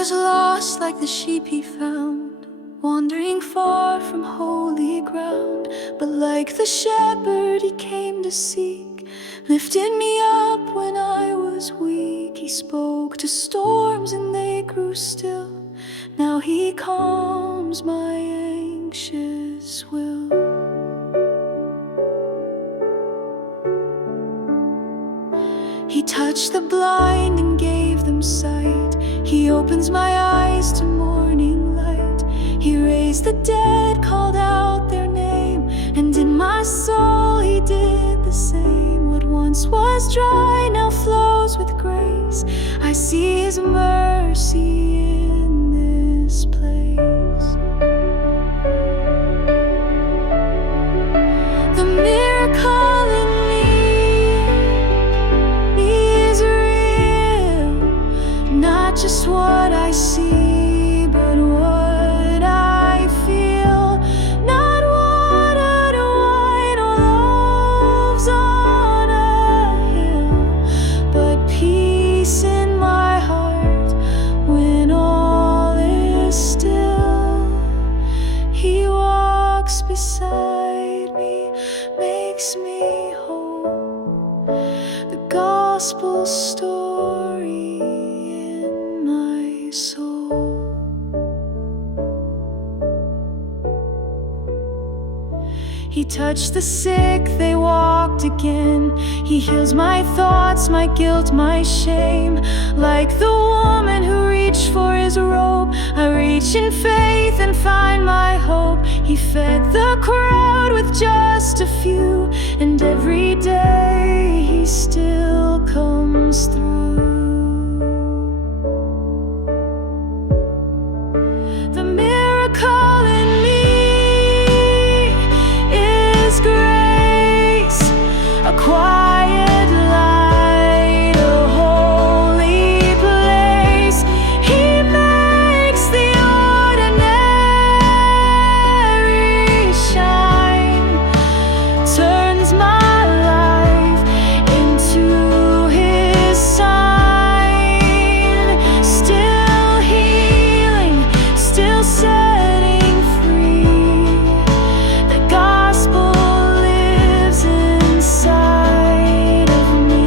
was lost like the sheep he found, wandering far from holy ground. But like the shepherd he came to seek, lifted me up when I was weak. He spoke to storms and they grew still. Now he calms my anxious will. He touched the blind and gave them sight. He opens my eyes to morning light. He raised the dead, called out their name, and in my soul he did the same. What once was dry now flows with grace. I see his mercy in this place. The miracle in me is real, not just what I see, but what I feel. Not watered wine or loaves on a hill, but peace in my heart when all is still. He walks beside me, makes me whole. The gospel story in my soul. He touched the sick, they walked again. He heals my thoughts, my guilt, my shame. Like the woman who reached for his robe, I reach in faith and find my hope. He fed the crowd with just a few, and every day he still comes through. The miracle in me is grace, a quiet light, a holy place. He makes the ordinary shine, turns my life into his sign. Still healing, still setting free. The gospel lives inside of me.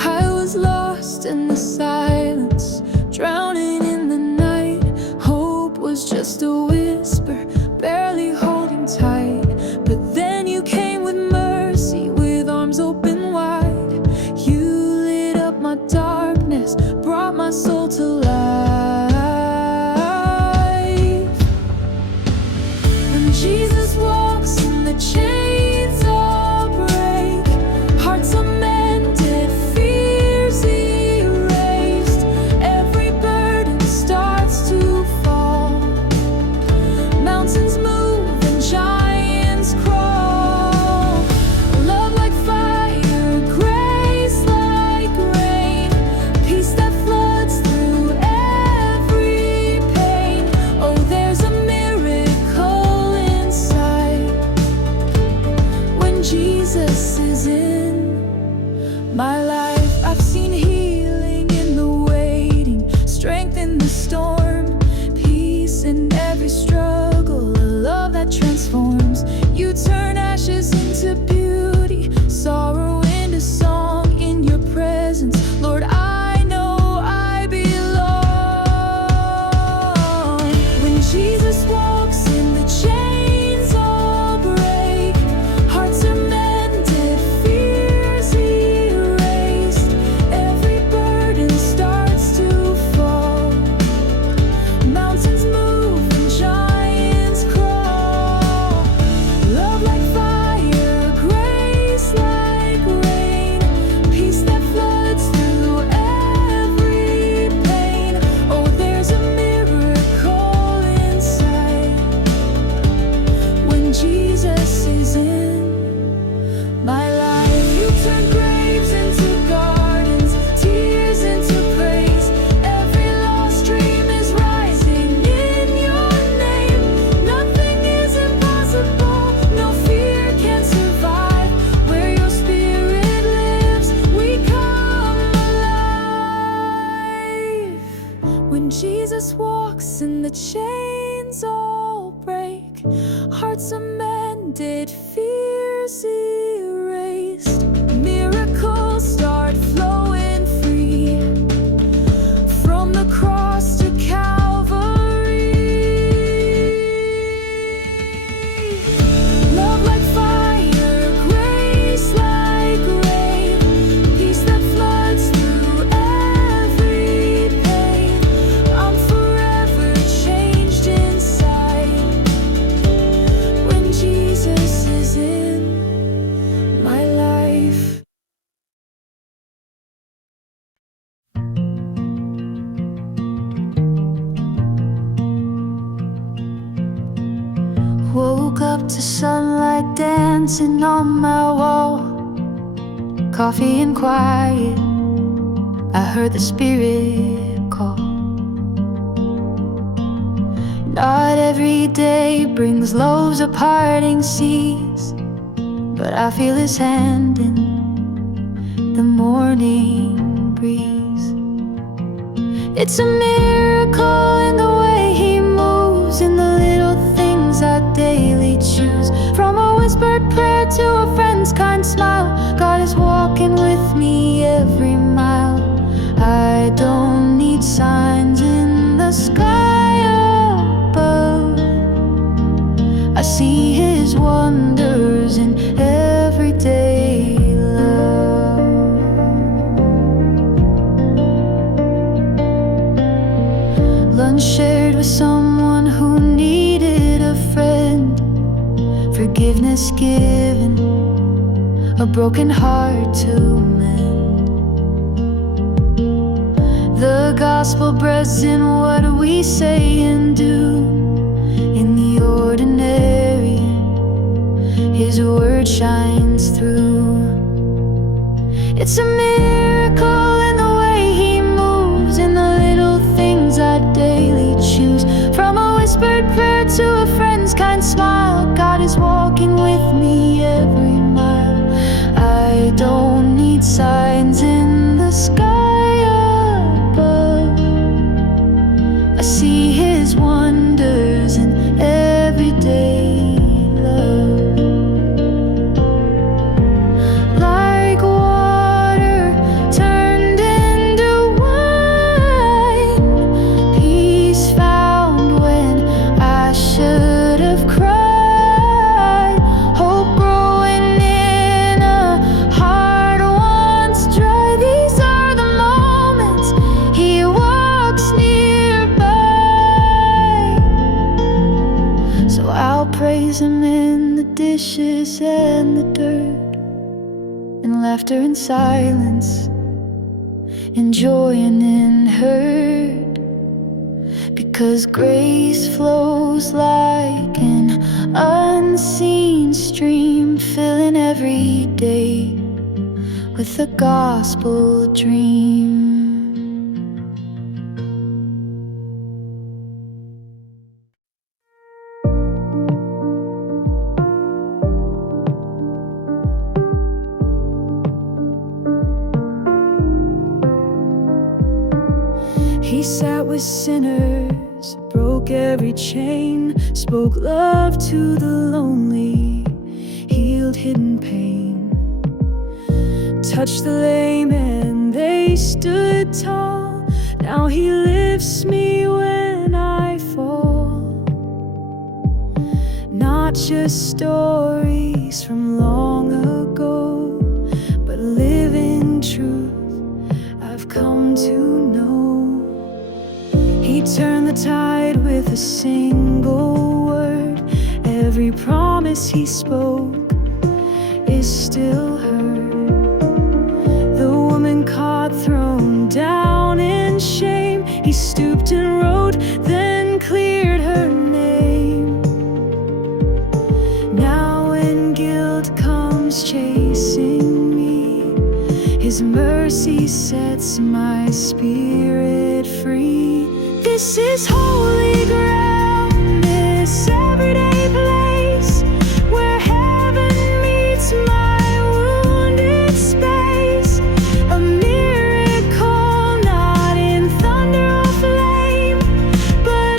I was lost in the silence, drowning in the night. Hope was just a whisper, barely holding tight. But then you came with mercy, with arms open wide. You lit up my darkness, brought my soul to life. When Jesus walks in, the chains all break, hearts are mended, fears erased. Every burden starts to fall, mountains move and giants crawl. Love like fire, grace like rain, peace that floods through every pain. Oh, there's a miracle inside when Jesus is in my life. I've seen healing in the waiting, strength in the storm, peace in every struggle, a love that transforms. You turn ashes into beauty, sorrow into song. In your presence, Lord, I know I belong. When Jesus walks in, the chains all break, hearts are mended, fears erased. Every burden starts to fall, mountains move and giants crawl. locks and the chains all break. Hearts amended, fears erased. Miracles start flowing free from the cross to Calvary. Love like fire, grace like rain, peace that floods through every pain. I'm forever changed inside when Jesus is in my life. Woke up to sunlight dancing on my wall. Coffee and quiet, I heard the Spirit call. Not every day brings loaves of parting seas, but I feel His hand in the morning breeze. It's a miracle in the way He moves, in the little things I daily choose. From a whispered prayer to a friend's kind smile, God is walking with me every mile. I don't need signs in the sky above, I see His wonders in everyday love. Lunch shared with someone who needed a friend, forgiveness given, a broken heart to mend. The gospel breaths in what we say and do. In the ordinary, His word shines through. It's a miracle in the way He moves, in the little things I daily choose. From a whispered prayer to a friend's kind smile, God is walking with me every mile. I don't need signs in the sky above, I see His wonders in everyday love. Like water turned into wine, peace found when I should have cried, hope growing in a heart once dry. These are the moments He walks nearby, so I'll praise Him in the dishes and the dirt, in laughter and silence, in joy and in hurt, because grace flows like an unseen stream, filling every day with the gospel dream. He sat with sinners, broke every chain, spoke love to the lonely, healed hidden pain, touched the lame and they stood tall. Now He lifts me when I fall. Not just stories from long ago, but living truth I've come to know. He turned the tide with a single word. Every promise He spoke is still heard. The woman caught, thrown down in shame, He stooped and wrote, then cleared her name. Now when guilt comes chasing me, His mercy sets my spirit free. This is holy ground, this everyday place, where heaven meets my wounded space. A miracle not in thunder or flame, but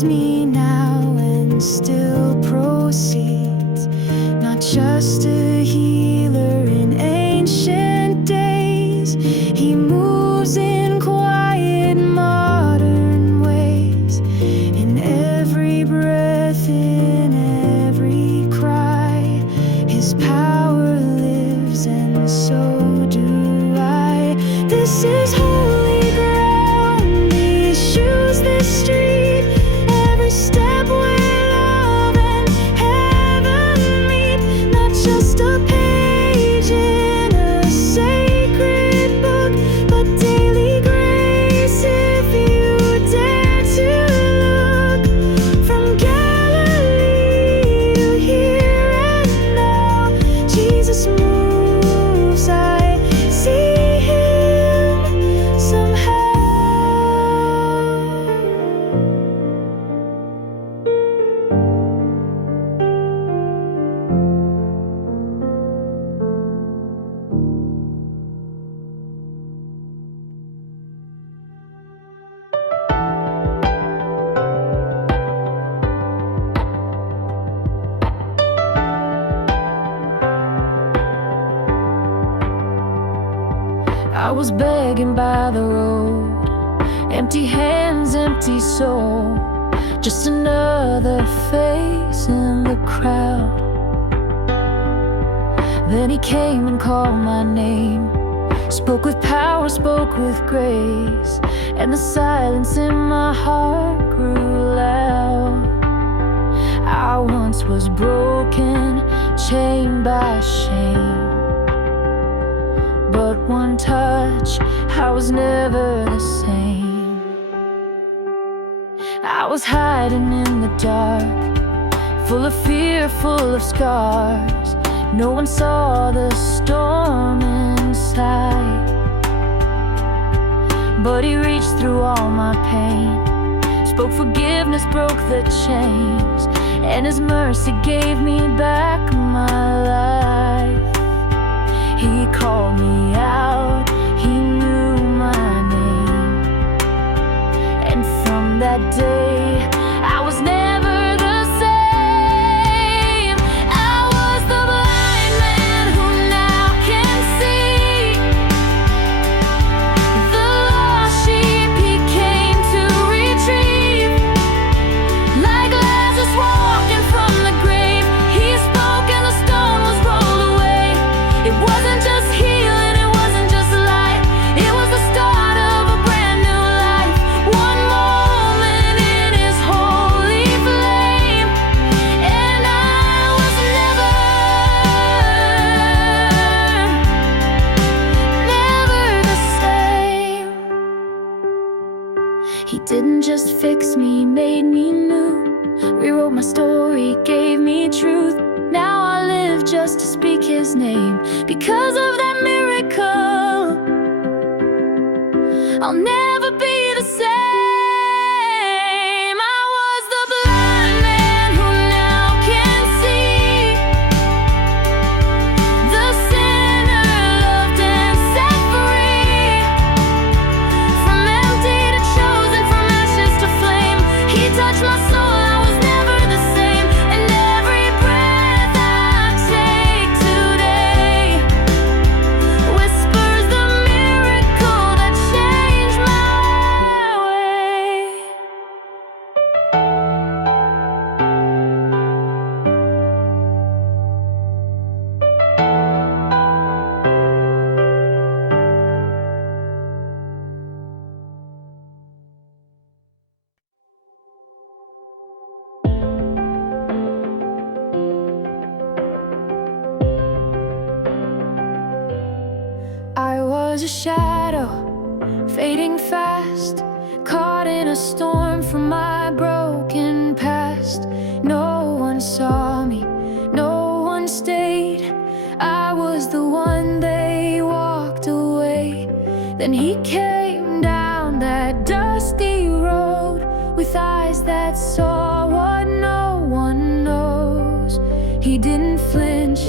hears me now and still proceeds, not just a healer in ancient days. He moves in quiet, modern ways, in every breath, in every cry. His power lives, and so do I. This is holy ground, these shoes, this street, every step where love and heaven meet. Not just a page in a sacred book, but daily grace if you dare to look. From Galilee to here and now, Jesus moves, I see him somehow. I was begging by the road, empty hands, empty soul, just another face in the crowd. Then he came and called my name, spoke with power, spoke with grace, and the silence in my heart grew loud. I once was broken, chained by shame, but one touch, I was never the same. I was hiding in the dark, full of fear, full of scars. No one saw the storm inside, but he reached through all my pain, spoke forgiveness, broke the chains, and his mercy gave me back my life. He called me out, he knew my name, and from that day I was never the same. I was the blind man who now can see, the lost sheep he came to retrieve. Like Lazarus walking from the grave, he spoke and the stone was rolled away. It wasn't just healing, it wasn't just light, it was the start of a brand new life. One moment in his holy flame, and I was never the same. He didn't just fix me, he made me new, rewrote my story, gave me truth. Now I live just to speak his name. Because of that miracle, I'll never be the same. I was the blind man who now can see, the sinner loved and set free. From empty to chosen, from ashes to flame, he touched my soul, I was never the same. And every breath I take today whispers the miracle that changed my way. I was a shadow, fading fast, caught in a storm from my broken past. No one saw me, no one stayed. I was the one they walked away. Then he came down that dusty road with eyes that saw what no one knows. He didn't flinch,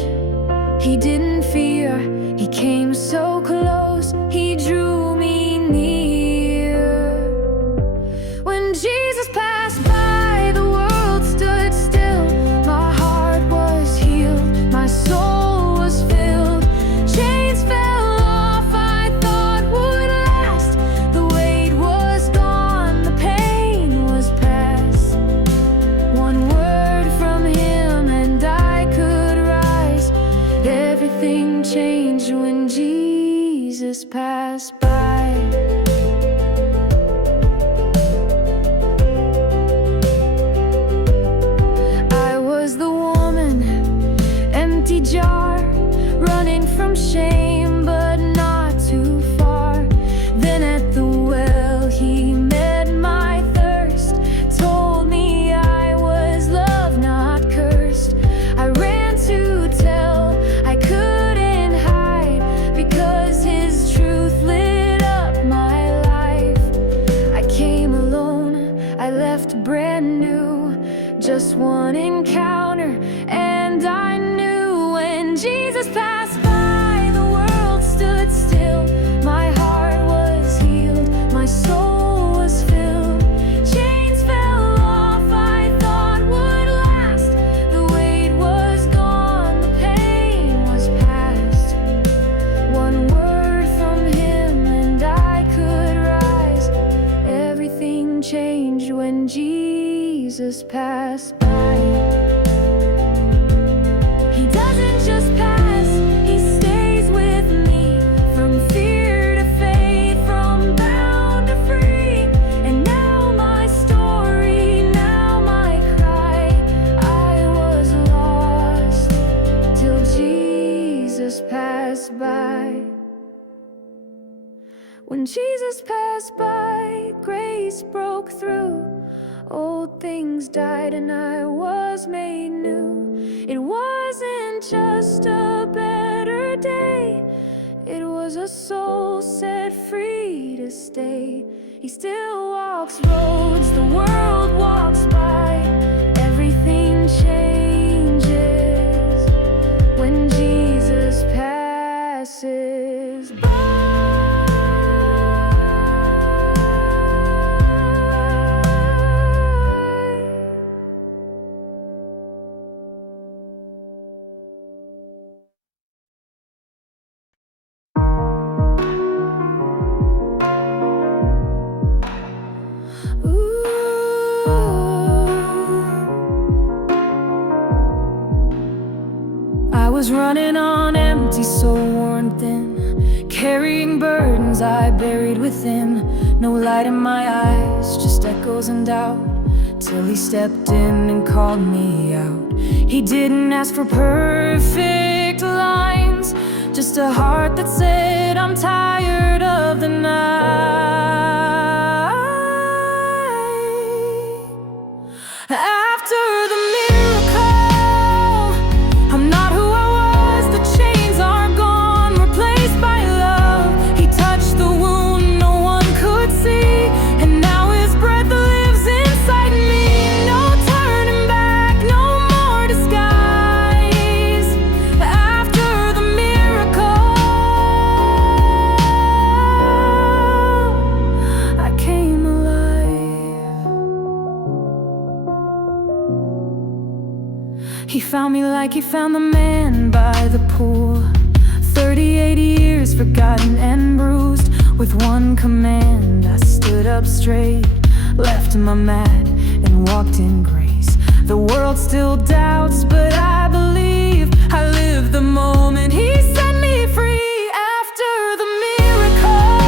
he didn't fear, he came so close, he drew me near. When Jesus passed by, Jesus passed by. I was the woman, empty jar, running from shame but not too far. Then at the well he met my thirst, told me I was loved, not cursed. I ran to tell, I couldn't hide, because his truth lit up my life. I came alone, I left brand new, just one encounter, and I knew when Jesus passed by, the world stood still. My heart was healed, my soul was filled. Chains fell off I thought would last. The weight was gone, the pain was past. One word from him and I could rise. Everything changed when Jesus passed by. He doesn't just pass, he stays with me. From fear to faith, from bound to free. And now my story, now my cry. I was lost till Jesus passed by. When Jesus passed by, grace broke through. Old things died and I was made new. It wasn't just a better day, it was a soul set free to stay. He still walks roads the world walks by. Everything changes when Jesus passes by. I was running on empty, so worn thin, carrying burdens I buried within. No light in my eyes, just echoes and doubt, till he stepped in and called me out. He didn't ask for perfect lines, just a heart that said, I'm tired of the night. After the miracle, I'm not who I was, the chains are gone, replaced by love. He touched the wound no one could see, and now his breath lives inside me. No turning back, no more disguise. After the miracle, I came alive. He found me like he found the man by the pool. 38 years forgotten and bruised. With one command I stood up straight, left my mat and walked in grace. The world still doubts, but I believe. I live the moment he set me free. After the miracle,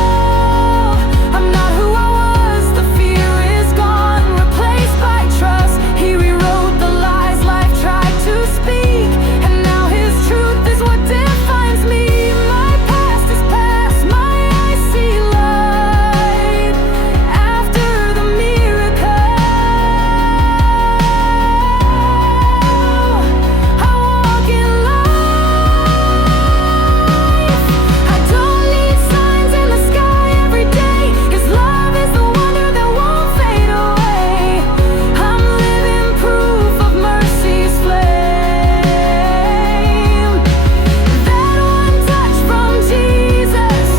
I'm not who I was, the fear is gone, replaced by trust. He rewrote the lies life tried to speak, and now his truth is what defines me. My past is past, my eyes see light. After the miracle, I walk in life. I don't need signs in the sky every day. His love is the wonder that won't fade away. I'm living proof of mercy's flame. That one touch from Jesus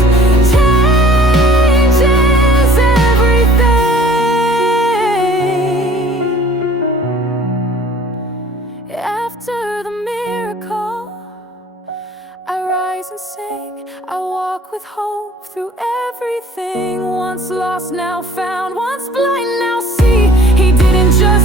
changes everything. After the miracle, I rise and sing. I walk with hope through everything. Once lost, now found. Once blind, now see. He didn't just